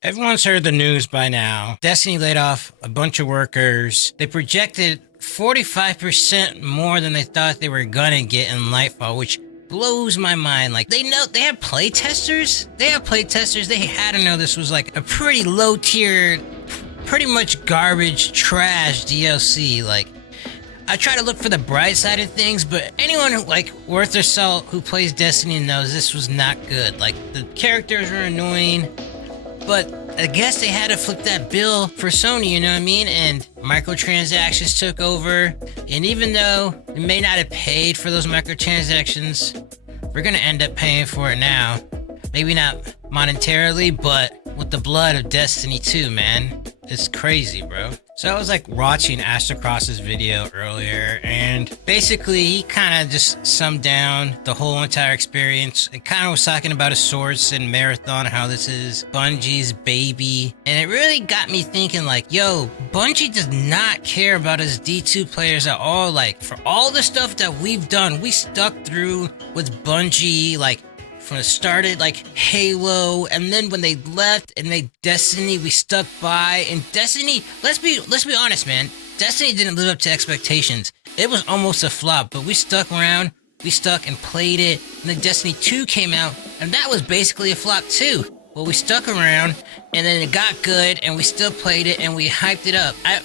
Everyone's heard the news by now. Destiny laid off a bunch of workers. They projected 45% more than they thought they were gonna get in Lightfall, which blows my mind. Like, they have playtesters? They have playtesters. They had to know this was like a pretty low tier, pretty much garbage, trash DLC. Like, I try to look for the bright side of things, but anyone who, like, worth their salt who plays Destiny knows this was not good. Like, the characters were annoying. But I guess they had to flip that bill for Sony, you know what I mean? And microtransactions took over. And even though we may not have paid for those microtransactions, we're gonna end up paying for it now. Maybe not monetarily, but with the blood of Destiny 2, man. It's crazy, bro. So I was like watching Astrocross's video earlier, and basically he kind of just summed down the whole entire experience. It kind of was talking about his source and Marathon, how this is Bungie's baby. And it really got me thinking, like, yo, Bungie does not care about his D2 players at all. Like, for all the stuff that we've done, we stuck through with Bungie, like, from the started, like Halo, and then when they left and made Destiny, we stuck by. And Destiny, let's be honest, man. Destiny didn't live up to expectations. It was almost a flop, but we stuck around, we stuck and played it. And then Destiny 2 came out, and that was basically a flop too. Well, we stuck around, and then it got good, and we still played it, and we hyped it up. I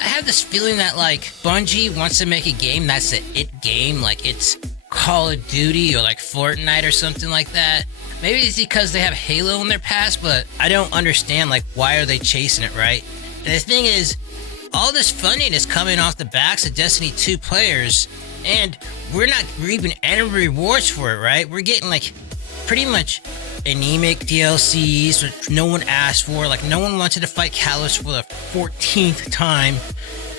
have this feeling that, like, Bungie wants to make a game that's the it game, like it's Call of Duty or like Fortnite or something like that. Maybe it's because they have Halo in their past, but I don't understand, like, why are they chasing it, right? And the thing is, all this funding is coming off the backs of Destiny 2 players, and we're not reaping any rewards for it, right? We're getting, like, pretty much anemic DLCs, which no one asked for. Like, no one wanted to fight Kalos for the 14th time.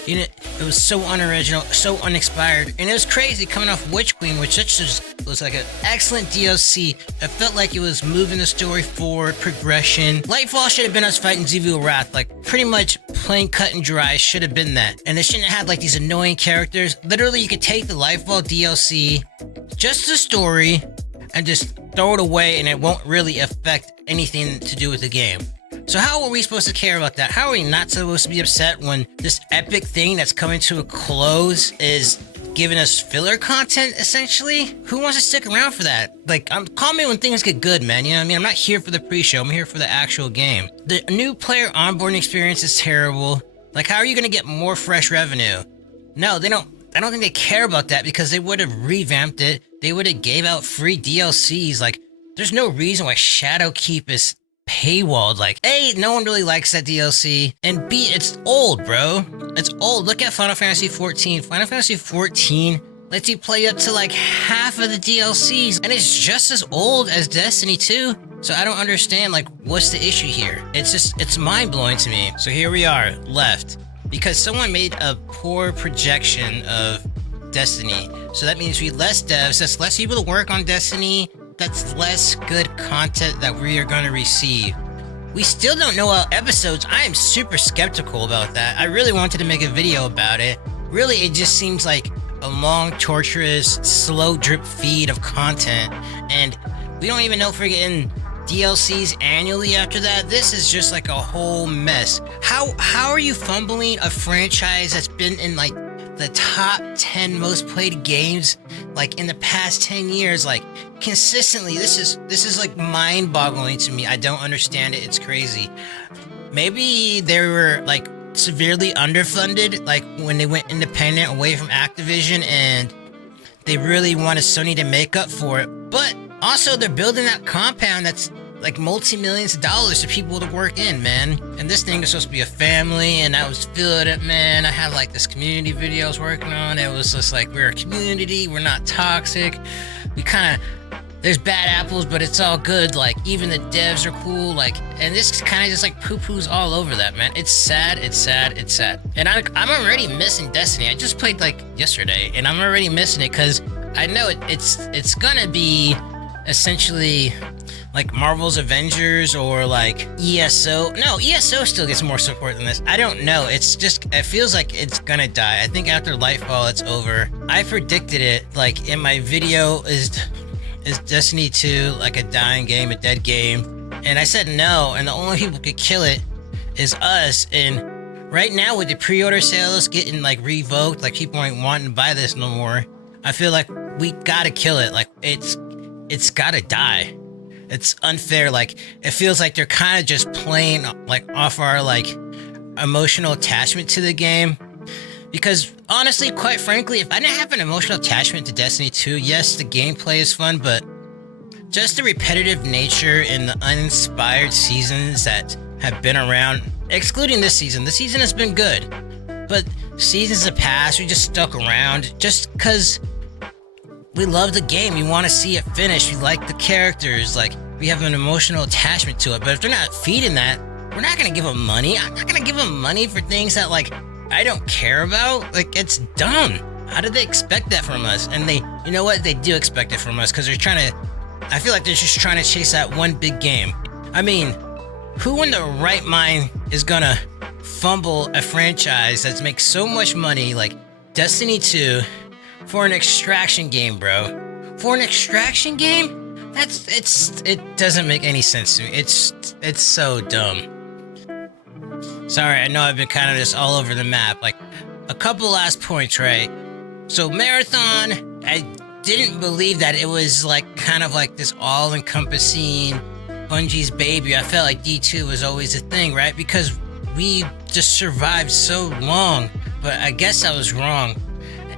You know, it was so unoriginal, so uninspired, and it was crazy coming off Witch Queen, which was like an excellent DLC. It felt like it was moving the story forward, progression. Lightfall should have been us fighting Zevil Wrath, like pretty much plain cut and dry should have been that. And they shouldn't have had like these annoying characters. Literally, you could take the Lightfall DLC, just the story, and just throw it away, and it won't really affect anything to do with the game. So how are we supposed to care about that? How are we not supposed to be upset when this epic thing that's coming to a close is giving us filler content, essentially? Who wants to stick around for that? Like, call me when things get good, man. You know what I mean? I'm not here for the pre-show. I'm here for the actual game. The new player onboarding experience is terrible. Like, how are you going to get more fresh revenue? No, they don't. I don't think they care about that, because they would have revamped it. They would have gave out free DLCs. Like, there's no reason why Shadowkeep is paywalled. Like, A, no one really likes that DLC, and B, it's old, bro. It's old. Look at Final Fantasy 14. Final Fantasy 14 lets you play up to like half of the DLCs, and it's just as old as Destiny 2. So I don't understand, like, what's the issue here? It's mind-blowing to me. So here we are, left, because someone made a poor projection of Destiny. So that means we less devs, that's less people to work on Destiny, that's less good content that we are going to receive. We still don't know about episodes. I am super skeptical about that. I really wanted to make a video about it. Really, it just seems like a long, torturous, slow drip feed of content, and we don't even know if we're getting DLCs annually after that. This is just like a whole mess. How are you fumbling a franchise that's been in like the top 10 most played games like in the past 10 years, like consistently? This is like mind-boggling to me. I don't understand it. It's crazy. Maybe they were like severely underfunded, like when they went independent away from Activision, and they really wanted Sony to make up for it. But also, they're building that compound that's like multi-millions of dollars for people to work in, man. And this thing is supposed to be a family, and I was feeling it, man. I had like this community video I was working on. It was just like, we're a community, we're not toxic. We kind of, there's bad apples, but it's all good. Like, even the devs are cool. Like, and this kind of just like poo-poos all over that, man. It's sad, it's sad, it's sad. And I'm already missing Destiny. I just played like yesterday, and I'm already missing it because I know it's gonna be essentially like Marvel's Avengers or like ESO. No, ESO still gets more support than this. I don't know. It's just, it feels like it's gonna die. I think after Lightfall, it's over. I predicted it, like in my video, is Destiny 2 like a dying game, a dead game? And I said no, and the only people who could kill it is us. And right now with the pre-order sales getting like revoked, like people ain't wanting to buy this no more, I feel like we gotta kill it. Like it's gotta die. It's unfair. Like it feels like they're kind of just playing like off our like emotional attachment to the game. Because honestly, quite frankly, if I didn't have an emotional attachment to Destiny 2, yes, the gameplay is fun, but just the repetitive nature and the uninspired seasons that have been around, excluding this season has been good. But seasons of past, we just stuck around just because we love the game. We want to see it finish. We like the characters. Like, we have an emotional attachment to it. But if they're not feeding that, we're not going to give them money. I'm not going to give them money for things that, like, I don't care about. Like, it's dumb. How did they expect that from us? And they, you know what? They do expect it from us because they're trying to, I feel like they're just trying to chase that one big game. I mean, who in the right mind is going to fumble a franchise that makes so much money like Destiny 2 for an extraction game, bro? For an extraction game? It doesn't make any sense to me. It's so dumb. Sorry, I know I've been kind of just all over the map. Like, a couple last points, right? So, Marathon, I didn't believe that it was like kind of like this all-encompassing Bungie's baby. I felt like D2 was always a thing, right? Because we just survived so long, but I guess I was wrong.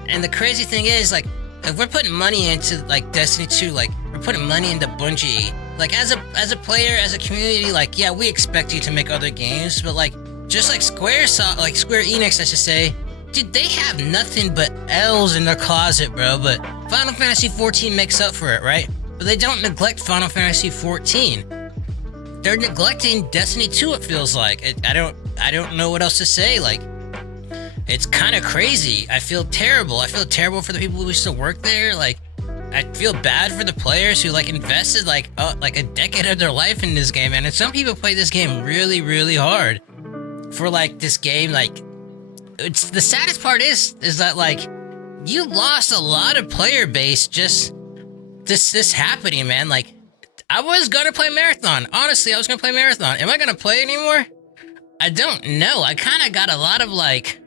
And the crazy thing is, like, if we're putting money into like Destiny 2, like we're putting money into Bungie, like as a player, as a community, like yeah, we expect you to make other games, but like just like Square Enix, I should say, dude, they have nothing but L's in their closet, bro. But Final Fantasy 14 makes up for it, right? But they don't neglect Final Fantasy 14. They're neglecting Destiny 2. It feels like I don't know what else to say. Like, it's kind of crazy. I feel terrible. I feel terrible for the people who used to work there. Like, I feel bad for the players who like invested like a decade of their life in this game, man. And some people play this game really, really hard for like this game. Like, it's the saddest part is that like you lost a lot of player base just this happening, man. Like, I was gonna play Marathon. Honestly, I was gonna play Marathon. Am I gonna play anymore? I don't know. I kind of got a lot of like,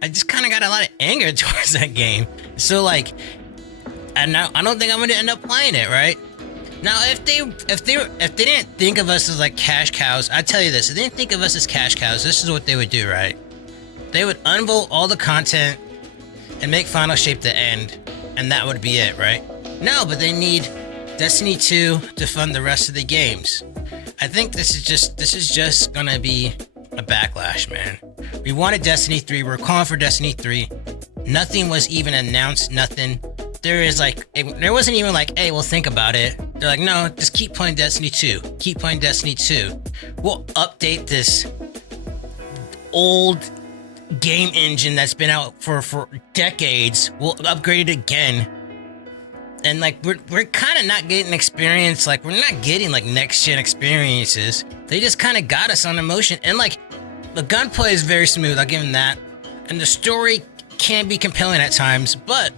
I just kind of got a lot of anger towards that game. So like, I don't think I'm gonna end up playing it, right? Now, if they didn't think of us as like cash cows, I tell you this: if they didn't think of us as cash cows, this is what they would do, right? They would unvote all the content and make Final Shape the end, and that would be it, right? No, but they need Destiny 2 to fund the rest of the games. I think this is just gonna be a backlash, man. We wanted Destiny 3. We're calling for Destiny 3. Nothing was even announced. Nothing. There wasn't even like, hey, we'll think about it. They're like, no, just keep playing Destiny 2. Keep playing Destiny 2. We'll update this old game engine that's been out for decades. We'll upgrade it again. And like we're kind of not getting experience. Like, we're not getting like next gen experiences. They just kind of got us on emotion. And like, the gunplay is very smooth. I'll give them that. And the story can be compelling at times, but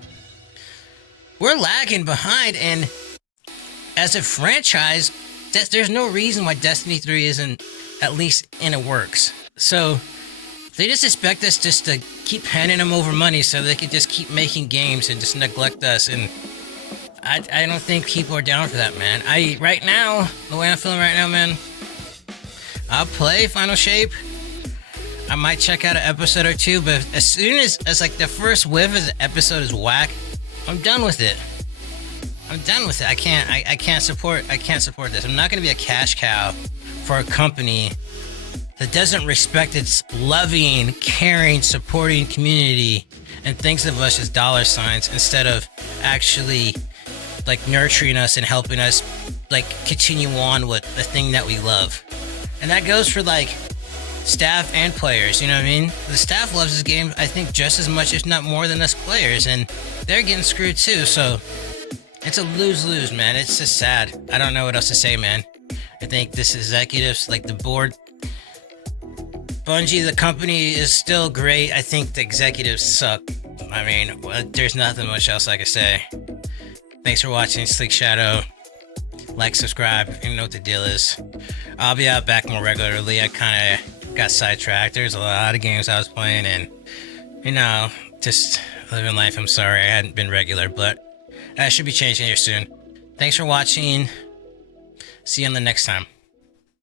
we're lagging behind. And as a franchise, there's no reason why Destiny 3 isn't at least in the works. So they just expect us just to keep handing them over money so they can just keep making games and just neglect us. And I don't think people are down for that, man. Right now, the way I'm feeling right now, man, I'll play Final Shape. I might check out an episode or two, but as soon as like the first whiff of the episode is whack, I'm done with it. I can't support this. I'm not gonna be a cash cow for a company that doesn't respect its loving, caring, supporting community and thinks of us as dollar signs instead of actually like nurturing us and helping us like continue on with the thing that we love. And that goes for like staff and players, you know what I mean? The staff loves this game, I think, just as much, if not more than us players, and they're getting screwed too. So it's a lose-lose, man. It's just sad. I don't know what else to say, man. I think this executives, like the board, Bungie, the company is still great. I think the executives suck. I mean, there's nothing much else I can say. Thanks for watching, Sleek Shadow. Like, subscribe, you know what the deal is. I'll be out back more regularly. I kind of got sidetracked. There's a lot of games I was playing and, you know, just living life. I'm sorry I hadn't been regular, but that should be changing here soon. Thanks for watching. See you on the next time.